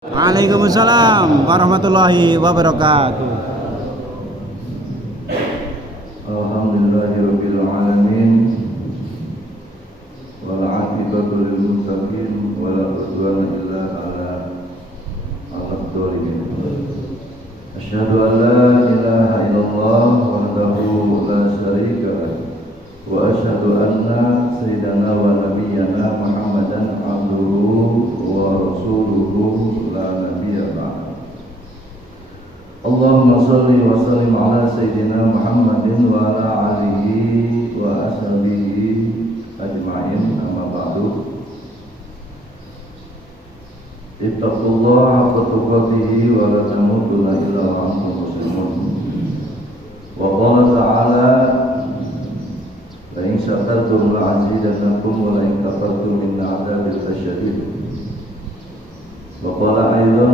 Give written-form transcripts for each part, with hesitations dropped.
Waalaikumsalam warahmatullahi wabarakatuh. Alhamdulillahirabbil alamin wal 'aqibatu lil muttaqin wala udwana illa 'alal zalimin. Asyhadu an la ilaha illallah wahdahu la syarika lah wa asyhadu anna sayyidana wa nabiyyana Muhammadan abduhu wa rasuluhu la nabiyya ba'd. Allahumma salli wa sallim ala sayyidina Muhammadin wa ala alihi wa ashabihi ajma'in, amma ba'du. Ittaqullaha haqqa tuqatih wa la tamutunna illa wa antum muslimun. Wa qala ta'ala la in syakartum la azidannakum wa la in kafartum inna 'adzabi lasyadid. Wa qala aidan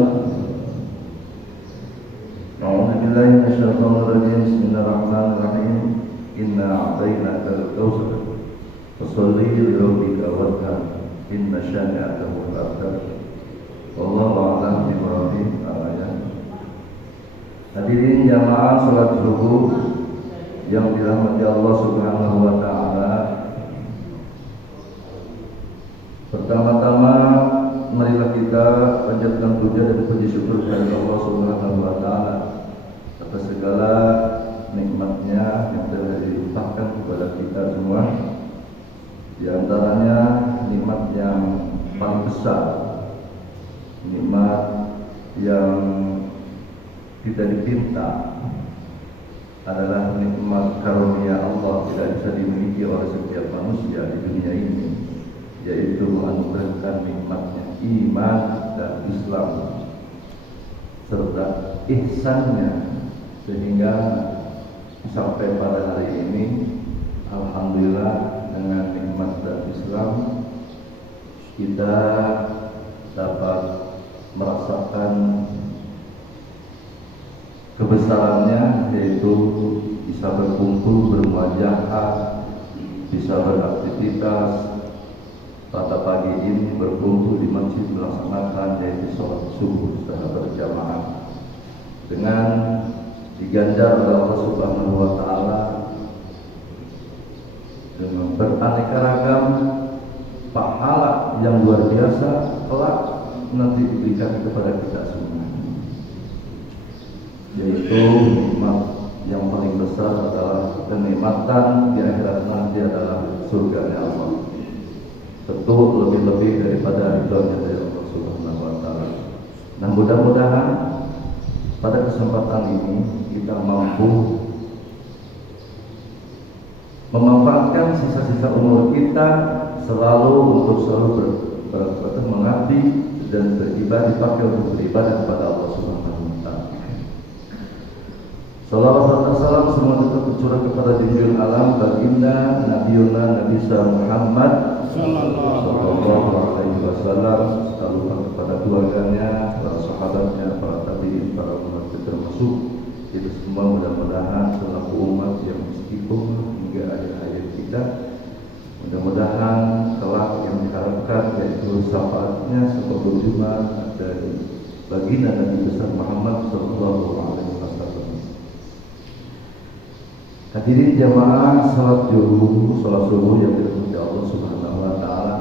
A'udzu billahi minasyaitonir rajim. Bismillahirrahmanirrahim. Inna a'tainakal kautsar fasholli li rabbika wanhar inna syani'aka huwal abtar. Wallahu a'lam bishawab. Ayat. Hadirin jamaah salat subuh yang dirahmati Allah Subhanahu wa taala. Pertama-tama marilah kita panjatkan puja dan puji syukur kepada Allah Subhanahu wa taala atas segala nikmatnya yang telah dilimpahkan kepada kita semua. Di antaranya nikmat yang paling besar, nikmat yang tidak dipinta, adalah nikmat karunia Allah tidak bisa dimiliki oleh setiap manusia di dunia ini, yaitu menganugerahkan nikmatnya iman dan Islam serta ihsannya, sehingga sampai pada hari ini alhamdulillah dengan nikmat dan Islam kita dapat merasakan kebesarannya, yaitu bisa berkumpul, bermuajahah, bisa beraktivitas. Pada pagi ini berkumpul di masjid melaksanakan yaitu sholat subuh secara berjamaah dengan diganjar oleh Allah Subhanahu wa taala dengan beraneka ragam pahala yang luar biasa kelak nanti diberikan kepada kita semua, yaitu nikmat yang paling besar adalah kenikmatan di akhirat nanti adalah surga Allah. Tentu lebih-lebih daripada ridhonya dari Allah Subhanahu wa taala. Dan mudah-mudahan pada kesempatan ini kita mampu memanfaatkan sisa-sisa umur kita selalu untuk mengabdi dan beribadah, dipakai untuk beribadah kepada Allah Subhanahu wa taala. Salawat dan salam semua tetap tercurah kepada junjungan alam baginda Nabiuna Nabi Muhammad sallallahu alaihi wasallam, saluran kepada keluarganya, para sahabatnya, para tabi'in, para ulama termasuk kita semua. Mudah-mudahan selaku umat yang istiqomah hingga akhir hayat kita, mudah-mudahan kelak yang diharapkan yaitu syafaatnya sebagai Jumat dari baginda Nabi besar Muhammad sallallahu alaihi wasallam. Hadirin jamaah salat subuh yang dirahmati Allah Subhanahu wa taala.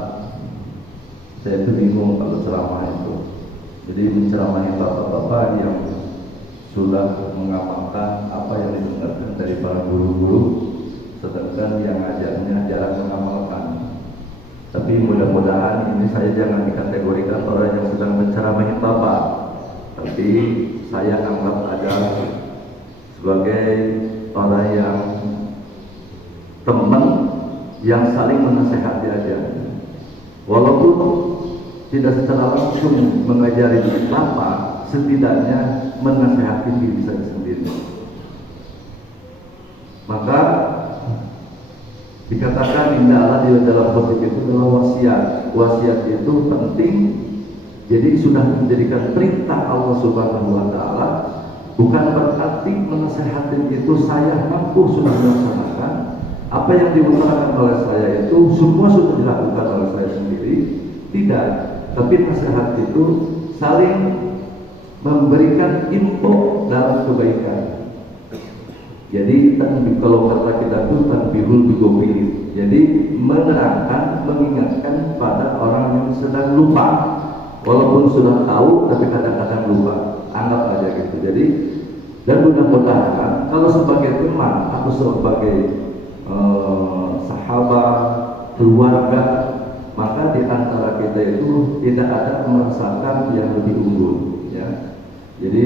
Saya itu bingung kalau ceramah itu. Jadi menceramahi bapak-bapak yang sudah mengamalkan apa yang didengarkan dari para guru-guru, sedangkan yang ajarnya jarang mengamalkan. Tapi mudah-mudahan ini saya jangan dikategorikan orang yang sedang menceramahi bapak, tapi saya anggap ada sebagai orang yang teman yang saling menasehati aja, walaupun tidak secara langsung mengajari apa, setidaknya menasehati diri saya sendiri. Maka dikatakan indah di dalam khotbah itu adalah wasiat. Wasiat itu penting, jadi sudah menjadikan perintah Allah Subhanahu wa taala. Bukan berarti menasehati itu saya mampu sudah melaksanakan apa yang diutarakan oleh saya itu semua sudah dilakukan oleh saya sendiri. Tidak, tapi nasihat itu saling memberikan info dalam kebaikan. Jadi kalau kata kita itu tanbihul bigofil, jadi menerangkan, mengingatkan pada orang yang sedang lupa, walaupun sudah tahu tapi kadang-kadang lupa, anggap aja gitu. Jadi dan mudah-mudahan kalau sebagai teman atau sebagai sahabat, keluarga, maka di antara kita itu tidak ada merasakan yang lebih unggul, ya. Jadi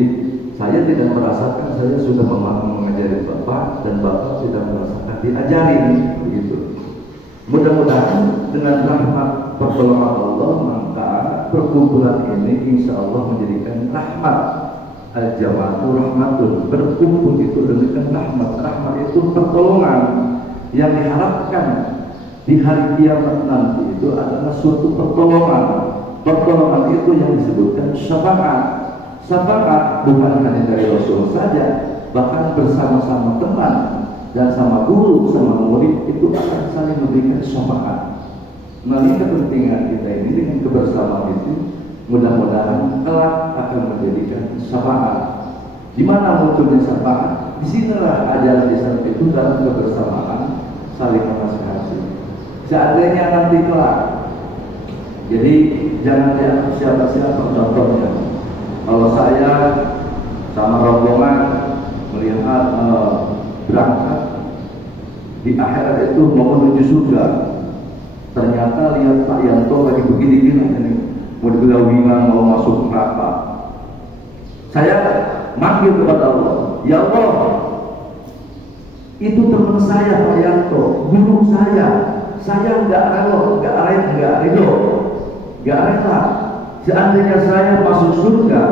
saya tidak merasakan saya sudah mengajari Bapak dan Bapak tidak merasakan diajarin, begitu. Mudah-mudahan dengan rahmat pertolongan Allah maka perkumpulan ini insya Allah menjadikan rahmat. Al-jama'atu rahmatun, berkumpul itu dengan rahmat. Rahmat itu pertolongan yang diharapkan di hari kiamat nanti itu adalah suatu pertolongan. Pertolongan itu yang disebutkan syafaat. Syafaat bukan hanya dari Rasul saja, bahkan bersama-sama teman dan sama guru, sama murid itu akan saling memberikan syafaat. Nah, ini kepentingan kita ini dengan kebersamaan itu mudah-mudahan kelak akan menjadikan syafaat. Di mana munculnya syafaat? Disinilah ajaran Islam itu dalam kebersamaan saling menasihati. Seandainya nanti kelak, jadi jangan lihat siapa-siapa contohnya. Kalau saya sama rombongan melihat berangkat di akhirat itu mau menuju surga, ternyata lihat Pak Yanto lagi begini-gini ini, mau digelawingan, mau masuk neraka. Saya manggil kepada Allah, ya Allah, itu teman saya Pak Yanto, guru saya nggak rela. Seandainya saya masuk surga,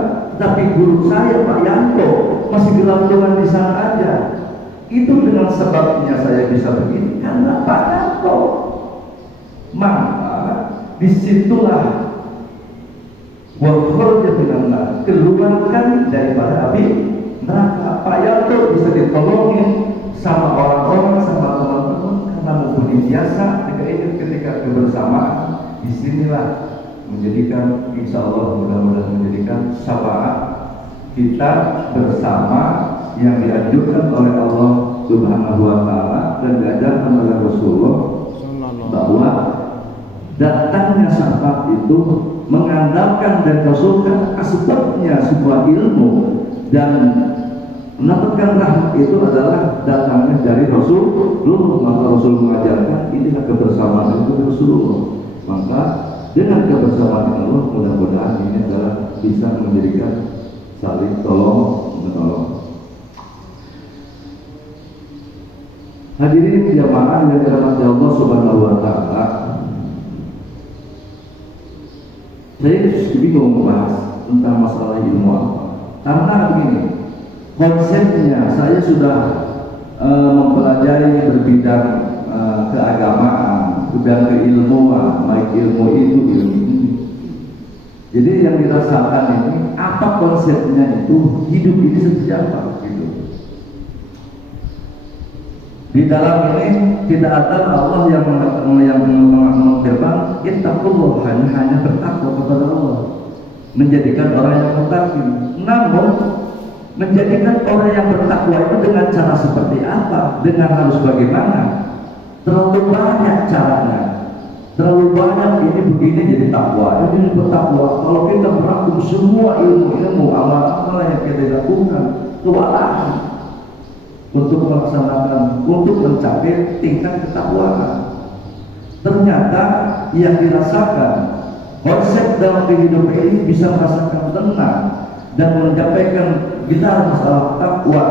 tapi guru saya Pak Yanto masih gelang-gelang di sana aja. Itu dengan sebabnya saya bisa begini karena Pak Yanto. Maka disitulah wakil dengan keluarkan daripada api neraka. Pak Yanto bisa ditolongin sama orang-orang, sama teman-teman karena mempunyai biasa ketika kebersamaan. Disinilah menjadikan insya Allah mudah-mudahan menjadikan syafaat kita bersama yang dianjurkan oleh Allah Subhanahu wa Ta'ala dan diajarkan oleh Rasulullah, bahwa datangnya syafaat itu mengandalkan dan rasulkan asbabnya sebuah ilmu, dan mendapatkan rahmat itu adalah datangnya dari Rasulullah. Maka Rasul mengajarkan inilah kebersamaan itu Rasulullah. Maka dengan kebersamaan Allah mudah-mudahan ini adalah bisa menjadikan saling tolong menolong. Hadirin jamaah yang dirahmati Allah Subhanahu wa Ta'ala, saya bingung membahas tentang masalah ilmu apa. Karena begini, konsepnya saya sudah mempelajari berbidang keagamaan, bidang keilmuan, baik ilmu itu ilmu ini. Jadi yang dirasakan ini apa konsepnya itu, hidup ini seperti apa gitu. Di dalam ini tidak ada Allah yang mengatakan ittaqullah, hanya bertakwa kepada Allah, menjadikan orang yang bertakwa. Namun menjadikan orang yang bertakwa itu dengan cara seperti apa, dengan harus bagaimana? Terlalu banyak caranya, terlalu banyak ini begini jadi takwa, ini bertakwa. Kalau kita merangkum semua ilmu amal-amal yang kita lakukan, kewalahan untuk melaksanakan, untuk mencapai tingkat ketakwaan. Ternyata yang dirasakan konsep dalam kehidupan ini bisa merasakan tenang dan mencapai kita masalah takwa,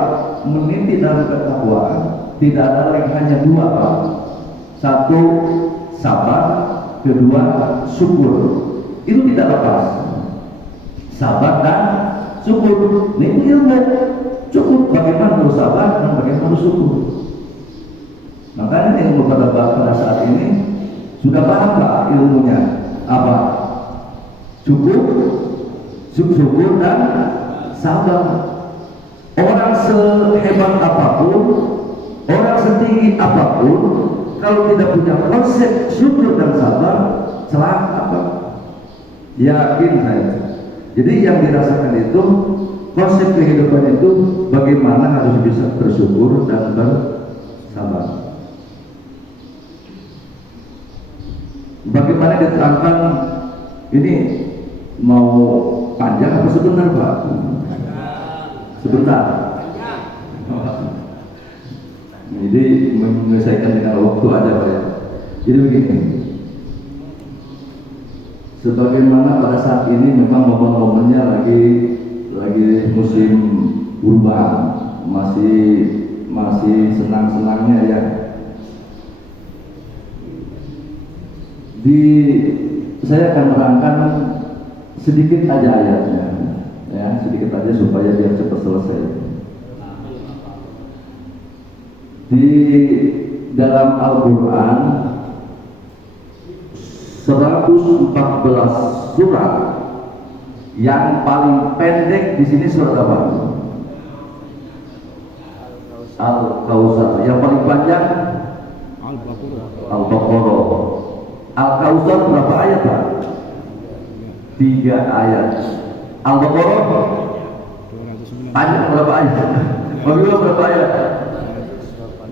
meniti dalam ketakwaan. Tidak ada yang hanya dua, Pak. Satu, sabar. Kedua, syukur. Itu tidak lepas. Sabar dan syukur. Ini ilmu. Cukup bagaimana harus sabar dan bagaimana harus syukur. Makanya ilmu pada saat ini sudah paham Pak ilmunya apa? Syukur dan sabar. Orang sehebat apapun, orang setinggi apapun, kalau tidak punya konsep syukur dan sabar, celaka apa? Yakin saya, Jadi yang dirasakan itu konsep kehidupan itu bagaimana harus bisa bersyukur dan bersabar. Bagaimana diterangkan ini mau panjang apa sebentar Pak? Sebentar. Jadi menyelesaikan dengan waktu aja Pak ya. Jadi begini, sebagaimana pada saat ini memang momen-momennya lagi musim urban, masih senang-senangnya ya. Saya akan menerangkan sedikit aja ayatnya, ya sedikit aja supaya biar cepat selesai. Di dalam Al-Quran 114 surat, yang paling pendek di sini surat apa? Al-Kautsar. Yang paling panjang Al-Baqarah. Al-Kautsar berapa ayat Pak? 3 ayat. Al-Baqarah panjang berapa ayat? Bagaimana berapa ayat?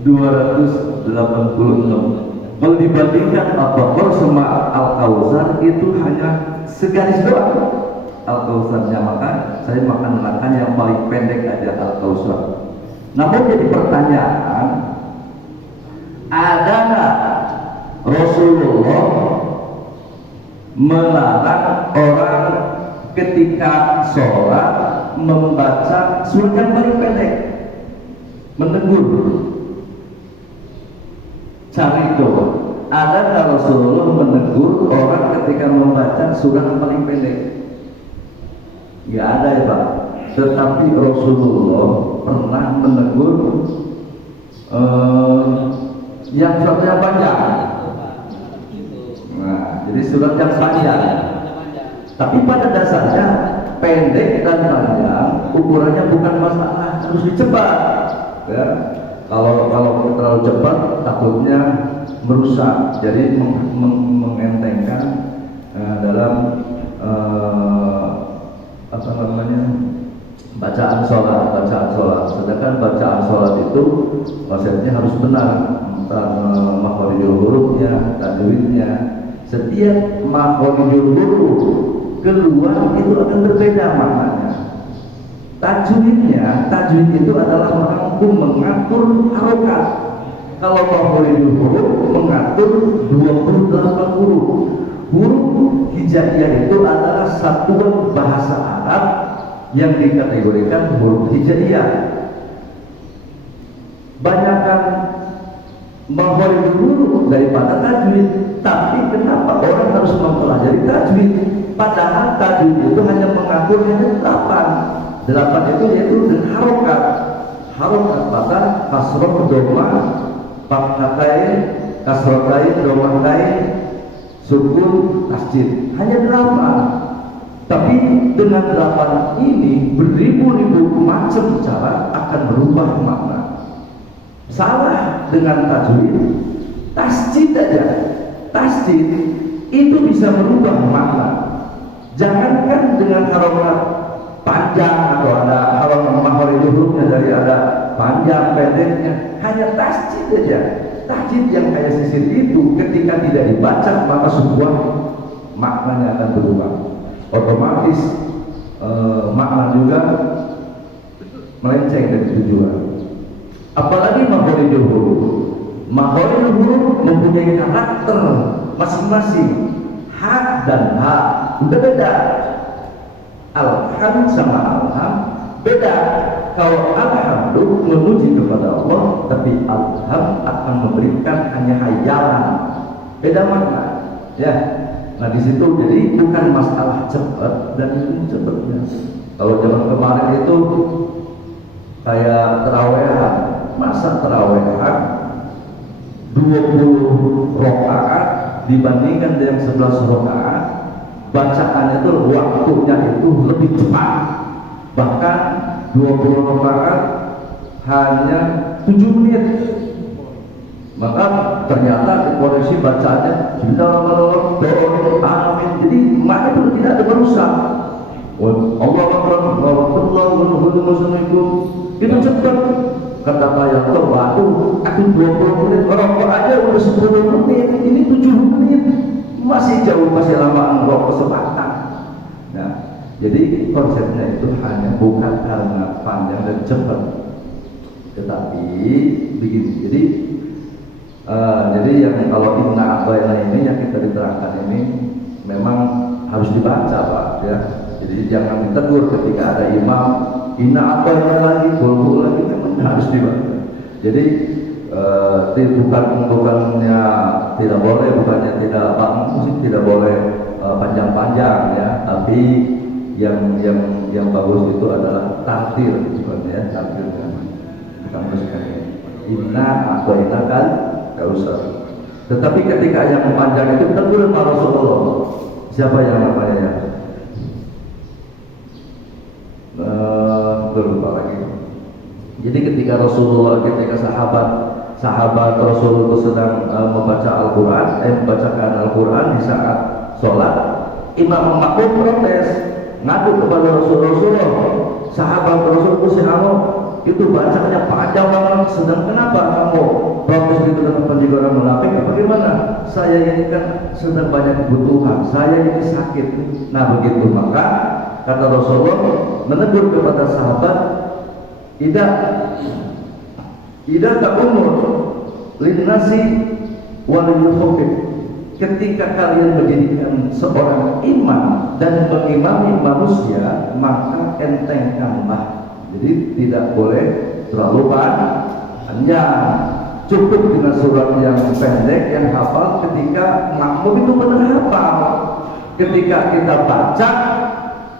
286. Kalau dibandingkan Al-Baqarah sama Al-Kautsar itu hanya segaris doang Al-Kautsarnya, maka saya makan makan yang paling pendek aja Al-Kautsar. Namun jadi pertanyaan, ada nggak Rasulullah melarang orang ketika sholat membaca surat yang paling pendek, menegur? Cari coba, ada nggak Rasulullah menegur orang ketika membaca surat yang paling pendek? Nggak ada ya Pak. Tetapi Rasulullah pernah menegur yang suratnya panjang. Nah, jadi surat yang panjang. Tapi pada dasarnya pendek dan panjang ukurannya bukan masalah, harus dicepat. Ya. Kalau terlalu cepat takutnya merusak. Jadi mengentengkan dalam apa namanya, bacaan sholat. Sedangkan bacaan sholat itu konsepnya harus benar, makhorijul hurufnya, tajwidnya. Setiap makhorijul huruf keluar itu akan berbeda maknanya. Tajwid itu adalah mengatur harokat. Kalau makhorijul huruf mengatur 28 huruf. Huruf hijaiyah itu adalah satuan bahasa Arab yang dikategorikan huruf hijaiyah. Banyakkan makhorijul huruf daripada tajwid. Tapi kenapa orang harus mempelajari tajwid? Padahal tajwid itu hanya mengatur hanya 8 itu yaitu dengan harokat pada kasroh, doma, fakhatain, kasrotain, domatain, sukun, tasjid, hanya 8. Tapi dengan 8 ini beribu-ribu macam cara akan berubah makna. Salah dengan tajwid, tasjid aja, tasjid itu bisa merubah makna. Jangankan dengan harokat panjang atau ada harokat makhorijul hurufnya dari ada panjang pendeknya, hanya tasjid aja. Tajwid yang kayak sisir itu ketika tidak dibaca maka sebuah maknanya akan berubah. Otomatis makna juga melenceng dari tujuan. Apalagi makhorijul huruf. Makhorijul huruf mempunyai karakter masing-masing. Hak dan hak udah beda. Alham sama alham beda. Kalau alhamdulillah memuji kepada Allah, tapi alham akan memberikan hanya hayalan, beda makna. Ya, nah di situ jadi bukan masalah cepat dan cepatnya. Kalau zaman kemarin itu kayak terawehan, masa terawehan 20 rakaat dibandingkan dengan 11 rakaat, bacaannya itu waktunya itu lebih cepat. Bahkan 20 rakaat hanya 7 menit. Maka ternyata koreksi bacaannya amin. Jadi makna itu tidak ada merusak. Allah Akbar, Assalamualaikum. Itu cepat. Kata Pak Yanto, waduh, aku 20 menit rokok aja udah 10 menit, ini 7 menit. Masih jauh, masih lama rokok sebatang. Nah, jadi konsepnya itu hanya bukan karena panjang dan cepat, tetapi begini. Jadi yang kalau inna atwaina ini yang kita diterangkan ini memang harus dibaca, Pak, ya. Jadi jangan ditegur ketika ada imam inna atwaina lagi, bulbul lagi, memang harus dibaca. Jadi bukannya tidak boleh, bukannya tidak musik tidak boleh panjang-panjang, ya, tapi yang bagus itu adalah takdir, ya, takdirnya. Kamu sekali inna atwaina kan gak usah. Tetapi ketika yang panjang itu tegur sama Rasulullah. Siapa yang namanya ya? Lupa lagi. Jadi ketika sahabat Rasul itu sedang membaca Al-Quran, membacakan Al-Quran di saat sholat, imam makmum protes, ngadu kepada Rasulullah. Sahabat Rasul itu bacanya panjang banget, sedang kenapa kamu protes gitu dengan penjaga orang munafik? Bagaimana? Saya ini kan sedang banyak kebutuhan, saya ini sakit. Nah begitu, maka kata Rasulullah menegur kepada sahabat, Ida ta'umur linnasi walil khufif. Ketika kalian menjadikan seorang imam dan mengimami manusia, maka entengkanlah. Jadi tidak boleh terlalu panjang. Cukup dengan surat yang pendek, yang hafal. Ketika makmum itu benar hafal. Ketika kita baca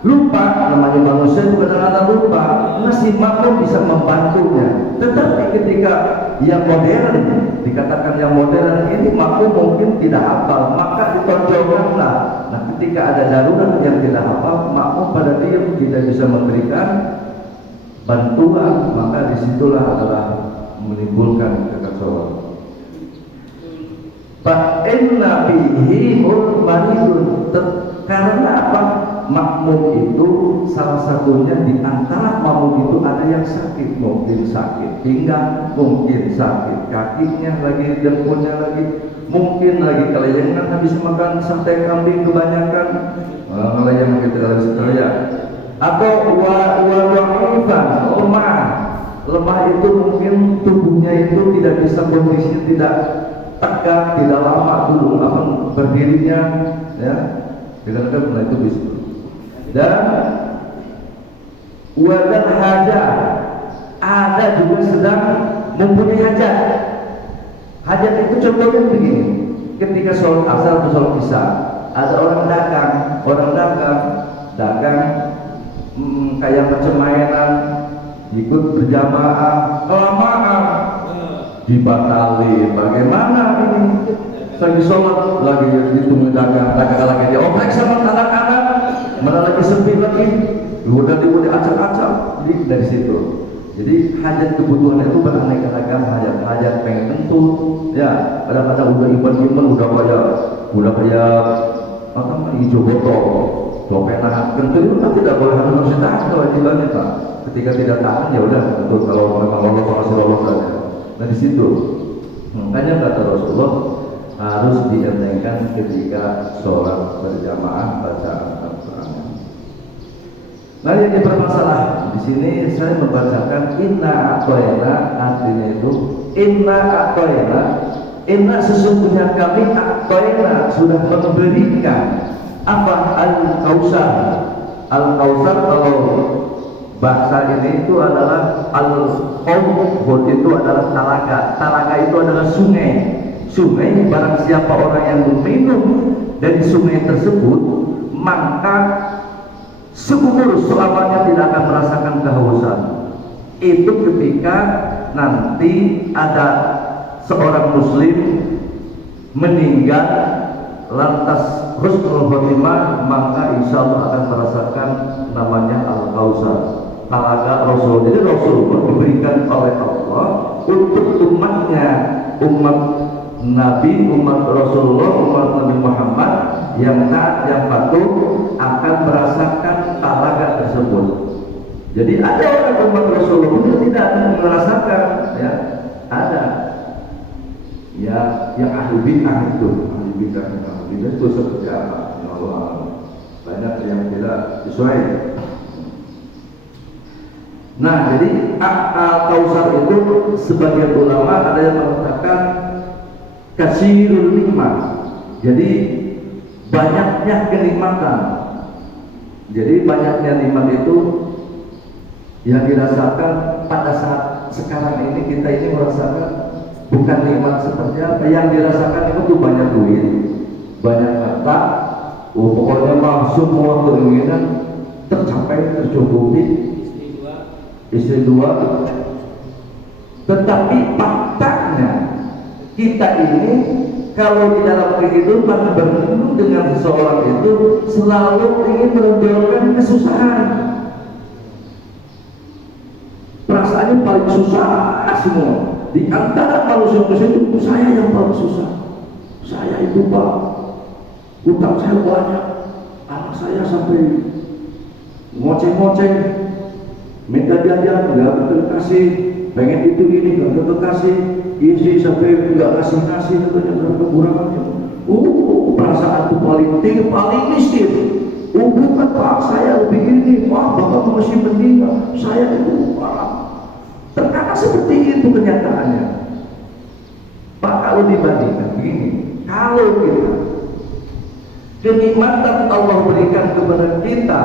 lupa, namanya manusia itu kadang-kadang lupa. Si makmum bisa membantunya. Tetapi ketika yang modern, dikatakan yang modern ini makmum mungkin tidak hafal, maka ditonjolkanlah. Nah, ketika ada darurat yang tidak hafal, makmum pada diam, tidak bisa memberikan bantuan, maka disitulah adalah menimbulkan kekacauan. Fa'inna fihi murmanidun. Karena apa? Makmum itu salah satunya di antara makmum itu ada yang sakit, mungkin sakit pinggang, mungkin sakit kakinya lagi, dengkulnya lagi, mungkin lagi kelayangan habis makan sate kambing kebanyakan, kelayangan kita habis kerja, atau lemah itu mungkin tubuhnya itu tidak bisa kondisinya tidak tegak, tidak lama dulu berdirinya, ya, dengan itu bisa. Dan wadah hajat, ada juga sedang mempunyai hajat. Hajat itu contohnya begini, ketika sholat asar atau sholat isya, ada orang dagang kayak macam mainan, ikut berjamaah, kelamaan dibatali. Bagaimana ini? Lagi sholat, lagi ditunggu dagang lagi dioprek sama anak-anak, mana lagi sepi lagi, udah acak-acak dari situ. Jadi hajat kebutuhan itu beraneka ragam, hajat pengen kentut, ya, kadang-kadang udah iman, udah kayak hijau botol, dompet nahan kentut itu kan tidak boleh, harus ditahan kewajibannya, Pak. Ketika tidak tahan ya udah kentut, kalau memang lolos saja. Nah di situ, makanya kata Rasulullah harus dientengkan ketika sholat berjamaah bacaan Al-Quran. Nah yang dipermasalahkan di sini saya membacakan inna atoyna, artinya itu inna sesungguhnya kami atoyna sudah memberikan apa al-kausar. Al-kausar kalau bahasa ini itu adalah al-qaum, itu adalah talaga itu adalah sungai. Sungai, barang siapa orang yang meminum dari sungai tersebut, maka seumur selamanya tidak akan merasakan kehausan. Itu ketika nanti ada seorang muslim meninggal lantas husnul khotimah, maka insya Allah akan merasakan namanya al-kausar, talaga Rasul. Jadi Rasulullah diberikan oleh Allah untuk umatnya, umat Nabi, umat Rasulullah, umat Nabi Muhammad yang taat, yang patuh akan merasakan talaga tersebut. Jadi ada orang umat Rasulullah yang tidak merasakan, ya, ada ya yang ahli bid'ah itu, ahli bid'ah itu seperti apa? Ya Allah, banyak yang tidak sesuai. Nah, jadi Kausar itu sebagian ulama ada yang mengatakan kasirul nikmat. Jadi banyaknya kenikmatan. Jadi banyaknya nikmat itu yang dirasakan pada saat sekarang ini, kita ini merasakan bukan nikmat seperti apa yang dirasakan itu banyak duit, banyak harta, pokoknya masuk semua keinginan tercapai, tercukupi, istri dua. Tetapi faktanya kita ini kalau di dalam kehidupan bertemu dengan seseorang itu selalu ingin menonjolkan kesusahan. Perasaannya paling susah semua. Di antara manusia itu saya yang paling susah. Saya itu Pak, utang saya banyak, anak saya sampai ngoceh-ngoceh, minta jajan nggak terkasih, pengen itu ini nggak terkasih, isi sampai nggak ngasih katanya berapa kurangannya. Perasaan itu paling tinggi, paling miskin. Bukan Pak, saya lebih ini, wah Bapak masih meninggal, saya itu parah. Terkadang seperti itu kenyataannya. Pak, kalau dibandingkan begini, kalau kita kenikmatan Allah berikan kepada kita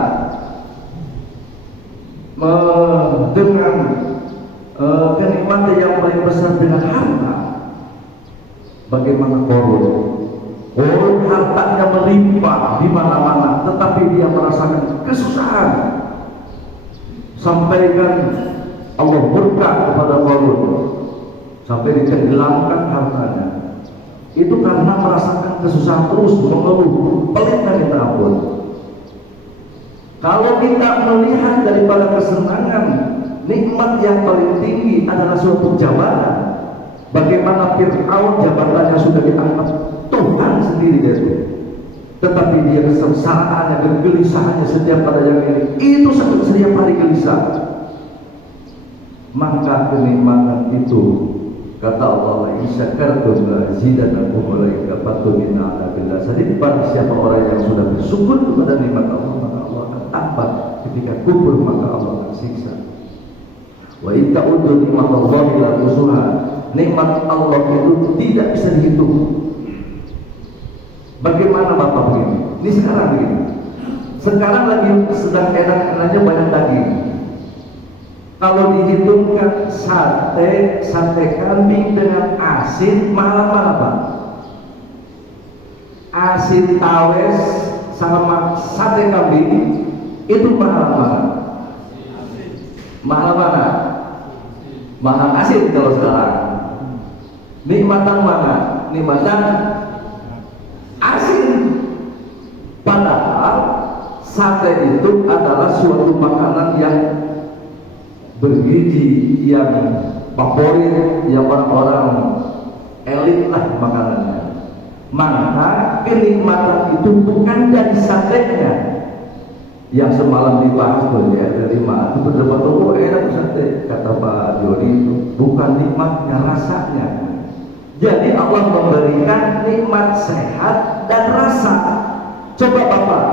dengan kenikmatan yang paling besar dengan harta, bagaimana korun? Korun hartanya melimpah di mana-mana, tetapi dia merasakan kesusahan. Sampaikan Allah berkah kepada korun sampai ditenggelamkan hartanya. Itu karena merasakan kesusahan terus, mengeluh, pelit dan minta ampun. Kalau kita melihat daripada kesenangan, nikmat yang paling tinggi adalah suatu jabatan. Bagaimana Fir'aun jabatannya sudah dianggap Tuhan sendiri dia, tetapi dia kesengsaraannya, kegelisahannya setiap pada yang ini, itu setiap hari gelisah. Maka kenikmatan itu, kata Allah, "Insyakartum la zidanakum wa la yakfurtum bina adabillah." Jadi barang siapa orang yang sudah bersyukur kepada nikmat Allah, maka Allah akan tambah. Ketika kufur, maka Allah akan siksa. Wa in ta'uddu nikmatallahi la tuhsuha. Nikmat Allah itu tidak bisa dihitung. Bagaimana Bapak begini? Ini sekarang begini. Sekarang lagi sedang enak-enaknya banyak daging. Kalau dihitungkan sate kambing dengan asin, mahal mana Pak? Asin tawes sama sate kambing itu mahal mana? Mahal mana? Mahal asin kalau sekarang. Nikmatan mana? Nikmatan asin. Padahal sate itu adalah suatu makanan yang bergizi, yang favorit, yang orang-orang elit lah makanannya. Maka kenikmatan itu bukan dari satenya yang semalam dibahas tuh ya, dari mana itu berdebat, oh enak sate, kata Pak Joni, itu bukan nikmatnya, rasanya. Jadi Allah memberikan nikmat sehat dan rasa. Coba Bapak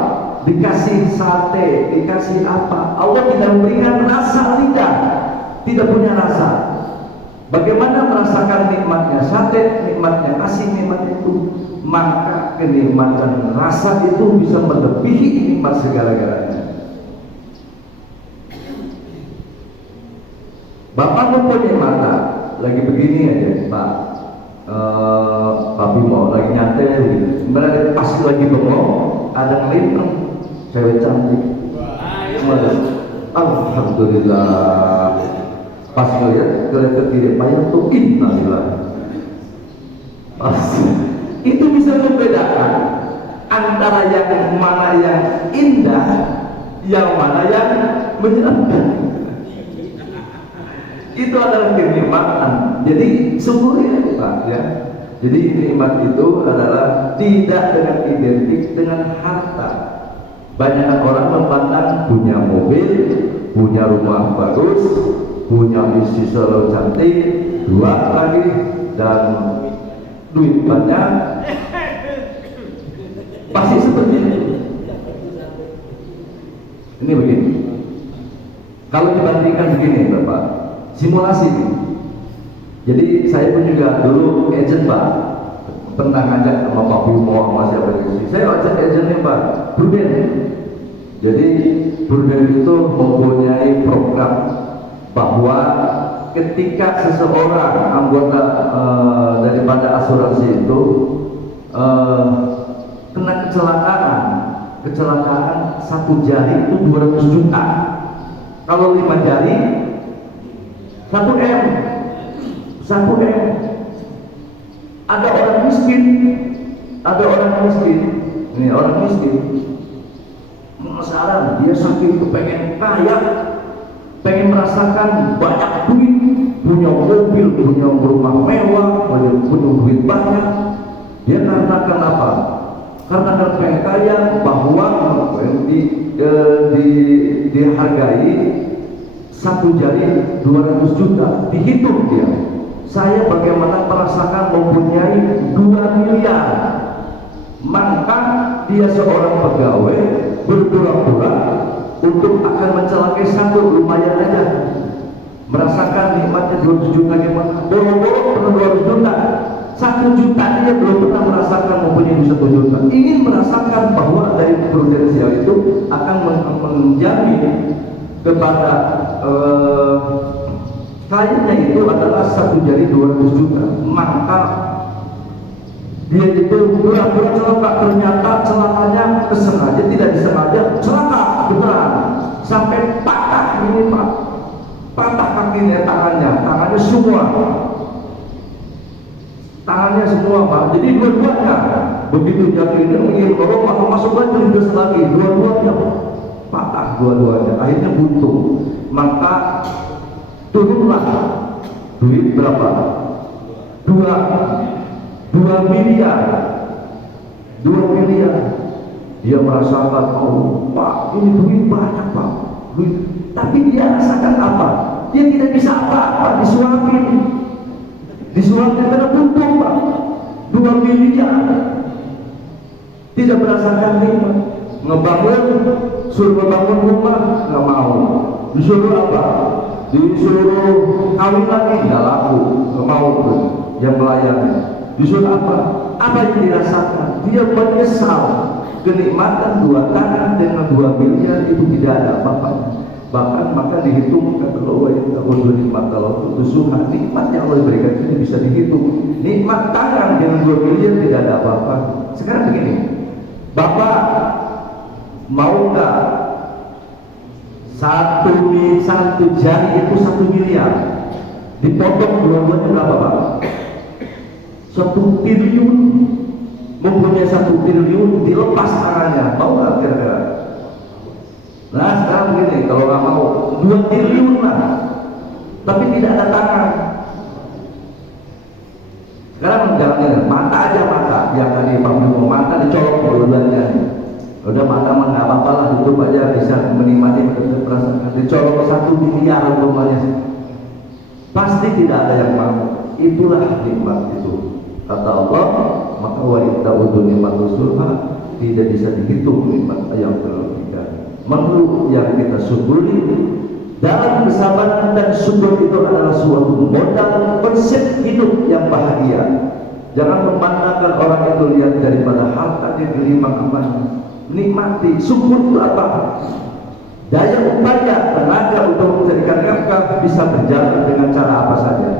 dikasih sate, dikasih apa, Allah tidak memberikan rasa lidah, tidak punya rasa. Bagaimana merasakan nikmatnya sate, nikmatnya asin, nikmat itu? Maka kenikmatan rasa itu bisa melebihi nikmat segala-galanya. Bapak mempunyai mata, lagi begini aja Pak, Papi mau lagi nyantai gitu. Sebenarnya pas lagi bengong, ada ngelintang cewek cantik. Alhamdulillah. Pas ngeliat ke kiri payah tuh innalillah. Pas itu bisa membedakan antara yang mana yang indah, yang mana yang menyenangkan. Itu adalah kenikmatan. Jadi sungguhnya Pak ya. Jadi nikmat itu adalah tidak dengan identik dengan harta. Banyak orang memandang punya mobil, punya rumah bagus, punya istri selalu cantik, dua lagi, dan duit banyak, pasti seperti itu. Ini begini. Kalau dibandingkan begini, Bapak, simulasi. Jadi saya pun juga dulu agent, Pak, pernah ngajak sama Pak Bimo sama siapa itu. Saya ajak agentnya, Pak, Pruden. Jadi Pruden itu mempunyai program bahwa ketika seseorang anggota daripada asuransi itu kena kecelakaan satu jari itu 200 juta. Kalau 5 jari 1 M. Ada orang miskin. Ini orang miskin. Penasaran, dia saking kepengen kaya, pengen merasakan banyak duit, punya mobil, punya rumah mewah, punya duit banyak. Dia karena apa? Karena pengen kaya, bahwa dihargai satu jari 200 juta, dihitung dia. Saya bagaimana merasakan mempunyai 2 miliar, maka dia seorang pegawai berpura-pura untuk akan mencelakai satu, lumayan aja merasakan nikmatnya 200 juta gimana. Boro-boro pernah 200 juta, 1 juta dia belum pernah merasakan mempunyai 1 juta. Ingin merasakan bahwa dari prudensial itu akan menjamin kepada kliennya itu adalah 1 jari 200 juta, maka dia itu pura-pura celaka, ternyata celakanya kesengaja, tidak disengaja, celaka beneran sampai patah ini, Pak, patah kakinya, tangannya semua, Pak. Jadi dua-duanya begitu jatuhnya ingin korok, maka masuk lagi lagi, dua-duanya patah, akhirnya buntung. Maka turunlah duit berapa? 2 miliar. Dia merasakan, oh Pak, ini duit banyak, Pak, duit. Tapi dia rasakan apa? Dia tidak bisa apa-apa, disuapin karena buntung, Pak. 2 miliar, tidak merasakan nikmat. Suruh ngebangun rumah, nggak mau. Disuruh apa? Disuruh kawin lagi, nggak laku, nggak mau tuh yang melayani. Disuruh apa yang dirasakan? Dia menyesal. Kenikmatan 2 tangan dengan 2 miliar itu tidak ada apa-apanya. Bahkan maka dihitung kata Allah yang ta'udhu nikmat Allah tusuha, nikmat yang Allah berikan itu bisa dihitung. Nikmat tangan dengan 2 miliar tidak ada apa-apa. Sekarang begini, Bapak mau nggak satu jari itu 1 miliar dipotong dua-duanya berapa, Pak? 1 triliun. Mempunyai 1 triliun dilepas tangannya, mau nggak kira-kira? Nah sekarang begini, kalau nggak mau 2 triliun lah, tapi tidak ada tangan. Sekarang menjalankan mata aja, yang tadi Pak Bimo, mata dicolok dua-duanya. Udah mata mah nggak apa-apa lah, tutup aja, bisa menikmati perasaan. Dicolok 1 miliar umpamanya, pasti tidak ada yang mau. Itulah nikmat itu. Kata Allah, maka wa ta'udhu nikmatus surha, tidak bisa dihitung nikmat yang berlebihan. Makhluk yang kita syukuri dalam kesabaran dan syukur itu adalah suatu modal konsep hidup yang bahagia. Jangan memandangkan orang itu lihat daripada harta dia gelimang amannya. Nikmati, syukur itu apa? Daya upaya, tenaga untuk menjadikan nafkah bisa berjalan dengan cara apa saja.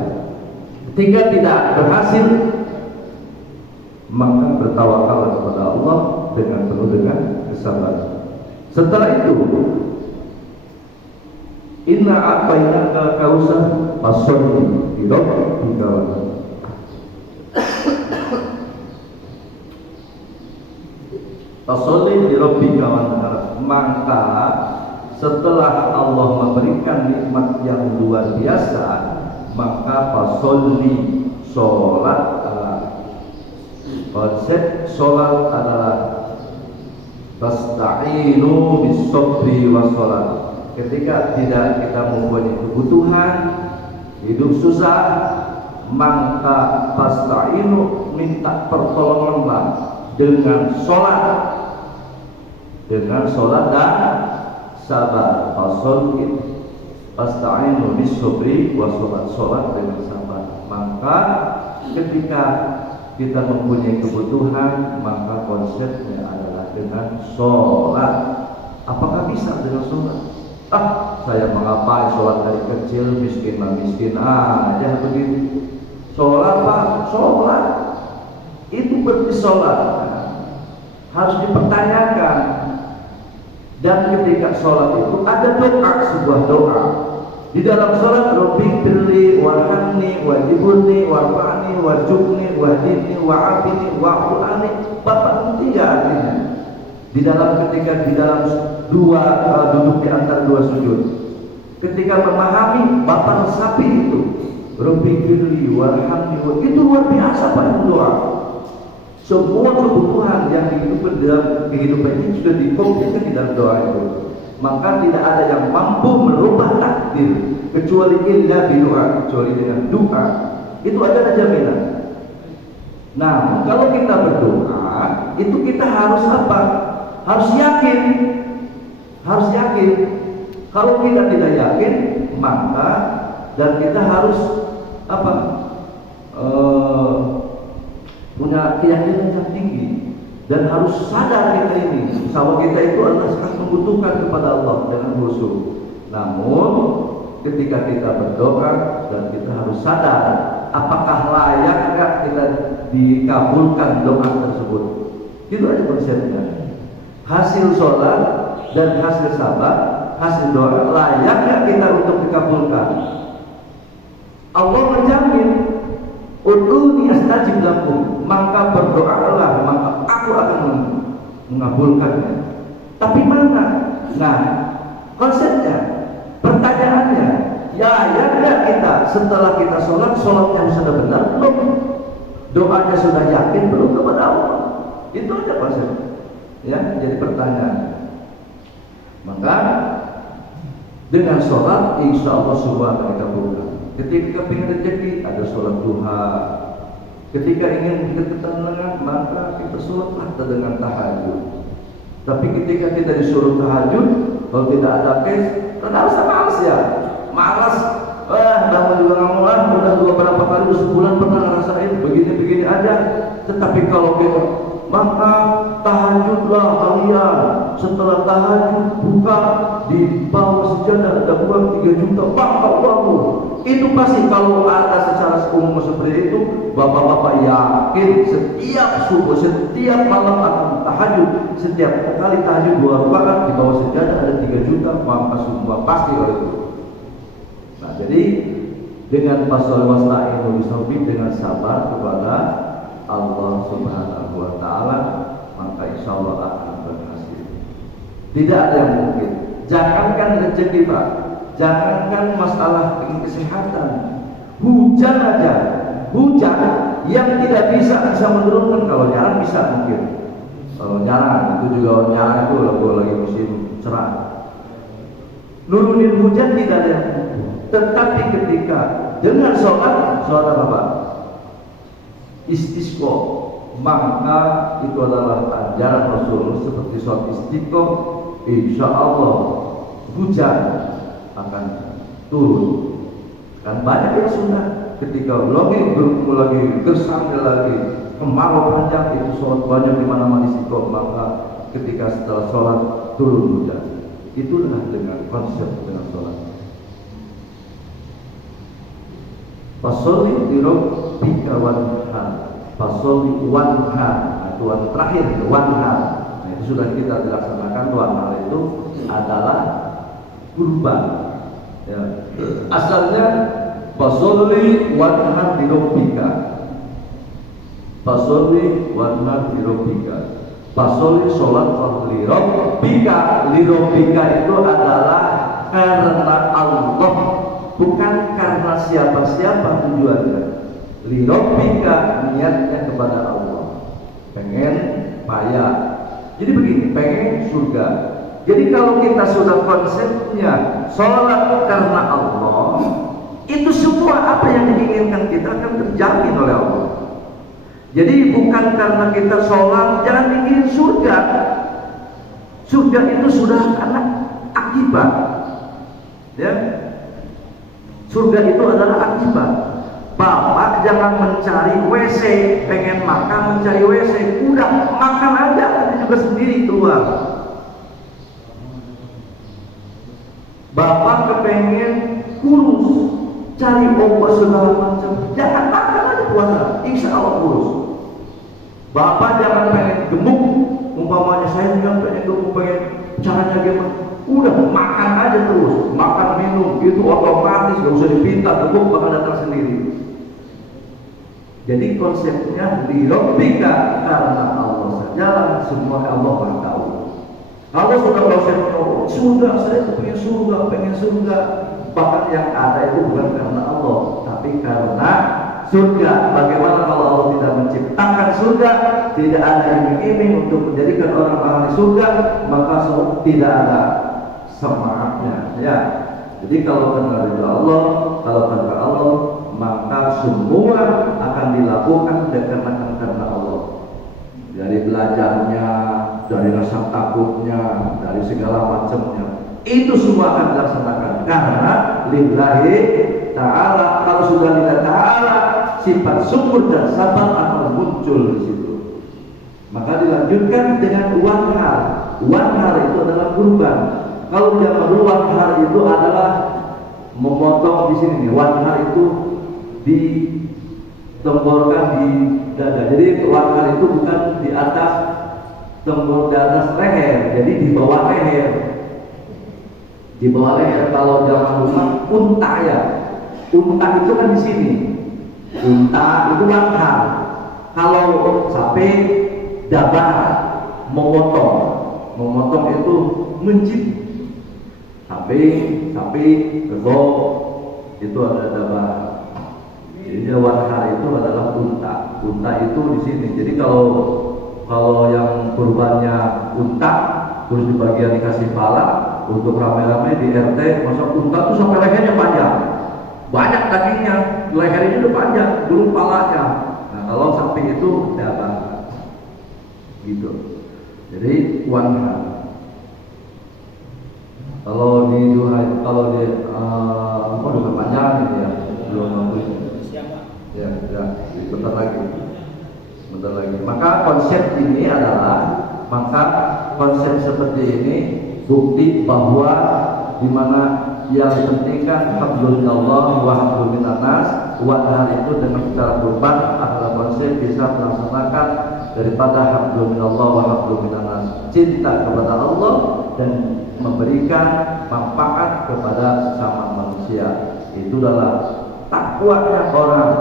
Ketika tidak berhasil, maka bertawakal kepada Allah dengan penuh dengan kesabaran. Setelah itu, inna a'tainaka kautsar fasholli li rabbika wanhar. Fasholli li rabbika wanhar. Maka setelah Allah memberikan nikmat yang luar biasa, maka fasholli, sholat. Konsep sholat adalah Fasta'inu bis-sabri was-shalah. Ketika tidak kita mempunyai kebutuhan, hidup susah, maka fasta'inu, minta pertolonganlah dengan sholat, dan sabar. Fasta'inu bis-sabri was-shalah, sholat dengan sabar. Maka ketika kita mempunyai kebutuhan, maka konsepnya adalah dengan sholat. Apakah bisa dengan sholat? Saya mengapain sholat dari kecil, miskin aja begitu. Sholat Pak, sholat itu berarti sholat harus dipertanyakan. Dan ketika sholat itu ada doa, sebuah doa. Di dalam sholat, Rabbi firli warhamni wajibuni warfa'ni warjubni wahdini wa'afini wa'fu'ani. Bapak tiga artinya. Di dalam dua duduk di antara dua sujud. Ketika memahami, Bapak resapi itu. Rabbi firli warhamni, itu luar biasa Pak doa. Semua kebutuhan yang dihidupkan dalam kehidupan ini sudah dikompletkan di dalam doa itu. Maka tidak ada yang mampu merubah takdir kecuali illa bidoa, kecuali dengan doa. Itu ada jaminan. Nah, kalau kita berdoa, itu kita harus apa? Harus yakin. Harus yakin. Kalau kita tidak yakin, maka dan kita harus apa? Punya keyakinan yang tinggi. Dan harus sadar kita ini bahwa kita itu adalah sangat membutuhkan kepada Allah dengan khusyuk. Namun ketika kita berdoa dan kita harus sadar apakah layakkah kita dikabulkan doa tersebut. Itu aja konsepnya. Hasil sholat dan hasil sabar, hasil doa, layakkah kita untuk dikabulkan. Allah menjamin, ud'uni astajib lakum, maka berdoalah maka aku akan mengabulkannya. Tapi mana? Nah, konsepnya, pertanyaannya, yakkah kita setelah kita sholatnya sudah benar belum? Doanya sudah yakin belum kepada Allah? Itu aja konsepnya. Ya, jadi pertanyaan. Maka dengan sholat, insya Allah semua akan dikabulkan. Ketika ingin rezeki, ada sholat duha. Ketika ingin ketenangan, maka kita sholatlah dengan tahajud. Tapi ketika kita disuruh tahajud, kalau tidak ada kes, tidak usah malas ya. Malas, namun juga nggak mulai, udah beberapa kali sebulan pernah ngerasain begini-begini aja. Tetapi kalau kita, maka tahajudlah kalian. Setelah tahajud buka di bawah sejadah ada uang 3 juta, maka uangmu. Itu pasti kalau ada secara umum seperti itu, bapak-bapak yakin setiap subuh, setiap malam akan tahajud, setiap kali tahajud 2 rakaat di bawah sejadah ada 3 juta, maka semua pasti kalau itu. Nah, jadi dengan pasal wasta'inu bisabri, dengan sabar kepada Allah Subhanahu wa taala, maka insyaallah akan berhasil. Tidak ada yang mungkin. Jangankan rezeki Pak, jangankan masalah kesehatan, hujan aja, hujan yang tidak bisa menurunkan. Kalau jarang bisa mungkin. Kalau jarang itu juga jarang itu lagi musim cerah. Nurunin hujan tidak ada yang mungkin. Tetapi ketika dengan sholat apa Pak? Istisqa, maka itu adalah ajaran Rasul seperti sholat istisqa, insya Allah hujan akan turun. Dan banyak yang sudah ketika lagi gersang lagi kemarau panjang, itu sholat banyak di mana-mana istiqomah, maka ketika setelah sholat turun hujan. Itulah dengan konsep dengan sholat. Fasolli li rabbika wanhar. Fasolli wanhar. Itu terakhir wanhar. Nah, itu sudah kita dilaksanakan. Wanhar itu adalah kurban. Ya. Asalnya fasolli wanhar li rabbika. Fasolli wanhar li rabbika. Fasolli sholat li rabbika. Li rabbika itu adalah karena Allah, bukan karena siapa-siapa tujuannya. Li rabbika, niatnya kepada Allah. Pengen payah Jadi begini, pengen surga. Jadi kalau kita sudah konsepnya sholat karena Allah, itu semua apa yang diinginkan kita akan terjamin oleh Allah. Jadi bukan karena kita sholat jangan ingin surga. Surga itu sudah karena akibat. Ya, surga itu adalah akibat. Bapak jangan mencari WC, pengen makan mencari WC, udah makan aja, nanti juga sendiri keluar. Bapak kepengen kurus, cari obat segala macam, jangan makan aja puasa, insya Allah kurus. Bapak jangan pengen gemuk, umpamanya saya juga pengen gemuk, pengen caranya gimana, udah makan aja terus, makan minum itu otomatis, gak usah dipinta, gemuk bakal datang sendiri. Jadi konsepnya lirabbika, karena Allah saja semua Allah Maha tahu. Kalau sudah konsep surga, saya pengen surga, bahkan yang ada itu bukan karena Allah, tapi karena surga. Bagaimana kalau Allah tidak menciptakan surga, tidak ada iming-iming untuk menjadikan orang ahli surga, maka tidak ada semangatnya. Ya, jadi kalau karena Allah, kalau tanpa Allah, maka semua akan dilakukan karena Allah. Dari belajarnya, dari rasa takutnya, dari segala macamnya, itu semua akan dilaksanakan karena lillahi ta'ala. Kalau sudah lillahi ta'ala, sifat syukur dan sabar akan muncul di situ. Maka dilanjutkan dengan wanhar. Wanhar itu adalah kurban. Kalau zaman dulu wanhar itu adalah memotong di sini nih. Wanhar itu ditemborkan di dada. Jadi wanhar itu bukan di atas tembor, di atas leher. Jadi di bawah leher. Di bawah leher. Kalau zaman dulu unta ya. Unta itu kan di sini. Unta itu wanhar. Kalau sapi dabah, memotong itu mencit. Sapi kerbau itu ada dabah. Jadi wanhar itu adalah unta. Unta itu di sini. Jadi kalau yang kurbannya unta, terus di bagian dikasih pala untuk rame-rame di RT, masa unta tuh sampai lehernya panjang, banyak dagingnya, lehernya udah panjang, belum palanya. Nah kalau sapi itu dabah, gitu. Jadi wanhar. Kalau di udah panjang ini ya, belum mampu. Ya, sebentar lagi. Maka konsep ini adalah, konsep seperti ini bukti bahwa dimana yang penting kan hablum minallah wa hablum minan nas, wanhar itu dengan secara kurban adalah konsep bisa melaksanakan daripada hablum minallah wa hablum minan nas, cinta kepada Allah dan memberikan manfaat kepada sesama manusia. Itu adalah takwanya orang,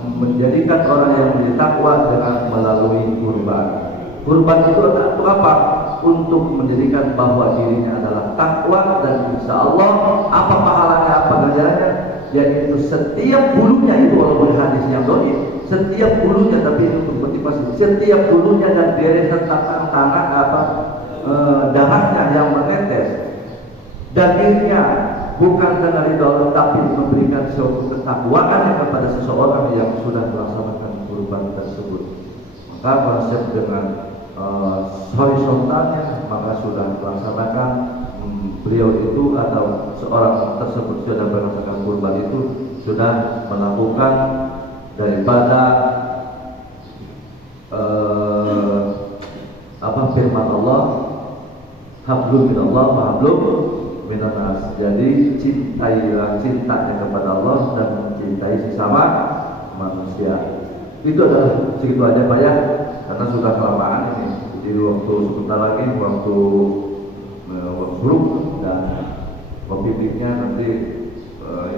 menjadikan orang yang menjadi takwa dengan melalui kurban. Kurban itu untuk apa? Untuk menjadikan bahwa dirinya adalah takwa, dan insya Allah apa pahalanya, apa ganjarannya, yaitu setiap bulunya itu, walaupun hadisnya dhaif, setiap bulunya, tapi itu motivasi, setiap bulunya dan deretan tanah darahnya yang menetes, dagingnya bukan karena ridha Allah, tapi memberikan suatu ketakwaan kepada seseorang yang sudah melaksanakan kurban tersebut. Maka konsep dengan horizontalnya, maka sudah melaksanakan beliau itu atau seorang tersebut sudah melaksanakan kurban itu sudah melakukan daripada firman Allah, hablum minallah wa hablum minan nas. Jadi cintailah, cintanya kepada Allah dan mencintai sesama manusia. Itu adalah segitu aja Pak ya, karena sudah kelamaan ini. Jadi waktu sebentar lagi waktu workgroup dan kopi-kopinya nanti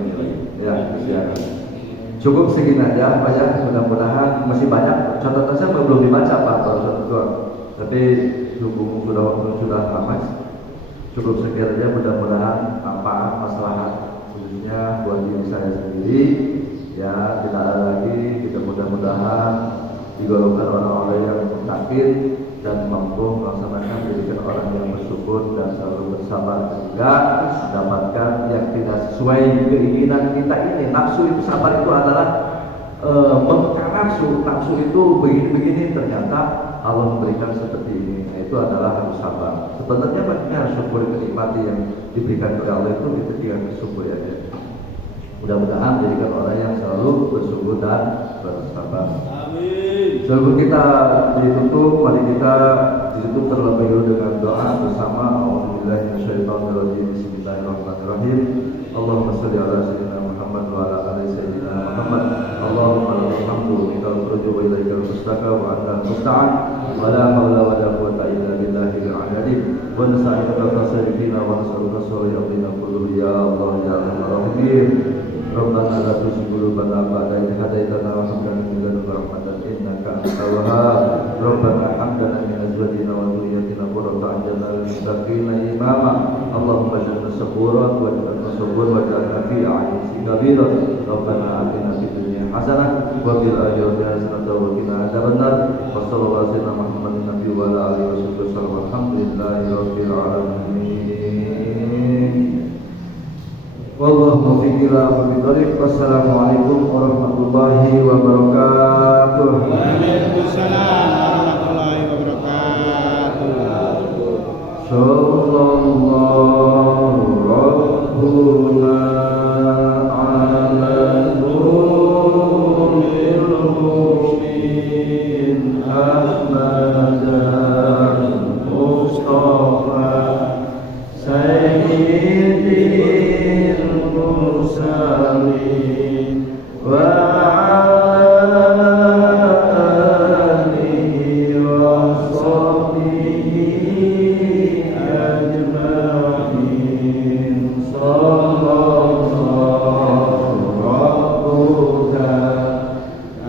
ini lagi ya disiapkan. Cukup segini aja Pak ya, mudah-mudahan masih banyak catatan saya belum dibaca Pak, baru satu, tapi sudah waktu sudah habis. Cukup sekian aja, mudah-mudahan manfaat maslahat khususnya buat diri saya sendiri ya, tidak ada lagi. Kita mudah-mudahan digolongkan orang-orang yang mutakin dan mampu melaksanakan jadikan orang yang bersyukur dan selalu bersabar, juga mendapatkan yang tidak sesuai keinginan kita ini. Nafsu itu, sabar itu adalah mengekang nafsu itu begini-begini, ternyata Allah memberikan seperti ini. Nah, itu adalah harus sabar. Sebenarnya kita harus syukur, menikmati yang diberikan oleh Allah itu, kita tinggal bersyukur aja. Mudah-mudahan jadikan orang yang selalu bersyukur dan bersabar. Amin. Sebelum kita ditutup, mari kita ditutup terlebih dahulu dengan doa bersama. A'udzubillahi minasyaitonirrajim. Bismillahirrahmanirrahim. Allahumma shalli ala sayyidina Muhammad wa ala ali sayyidina Muhammad. Allahumma lakal hamdu minal furju wa ilaikal mustaka wa antal musta'an wa la haula wa la quwwata illa billahil aliyyil wa nasta'inuka fasirina wa nas'aluka sholiyatina kullu ya Allah ya arhamar rahimin. Rabbana la tuzigh qulubana ba'da idh hadaytana wa hab lana min ladunka rahmatan innaka antal wahhab. Rabbana hab lana min azwajina wa dhurriyyatina qurrata a'yunin wattaqina imama. Allahumma ij'alna shakuran wa ij'alna shakuran wa ij'alna fi a'yunin kabira. Rabbana atina fid dunya hasanah wa fil akhirati hasanah wa qina adzabannar. Wa sallallahu alaihi wa Muhammadin nabiyyi wa ala alihi wasallam. Alhamdulillahi rabbil alamin. Wallahu muwaffiq ila aqwamit thoriq. Wassalamualaikum warahmatullahi wabarakatuh. Waalaikumsalam warahmatullahi wabarakatuh. Sallallahu rabbuna ala nuril mu'min Ahmad Mustafa Sayyidil Mursalin wa ala alihi wa sahbihi ajma'in. Sallallahu rabbuka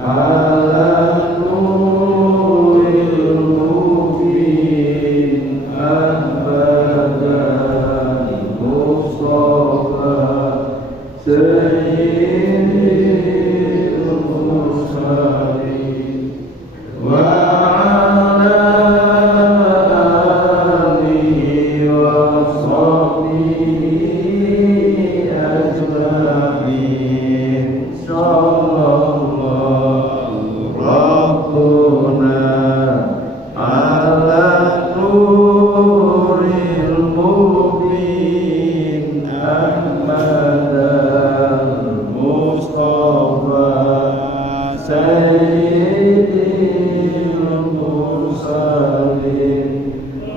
ala nuril mubin Ahmad Mustafa Sayyidil Mursalin wa ala alihi wa sahbihi ajma'in. Sallallahu rabbuna ala nuril mubin Ahmad Mustafa Sayyidil Mursalin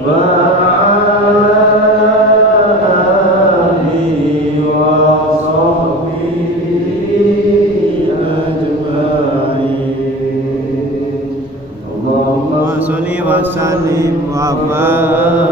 wa alihi wa sahbihi ajma'in. Allahumma Wa salli wa sallim wa barik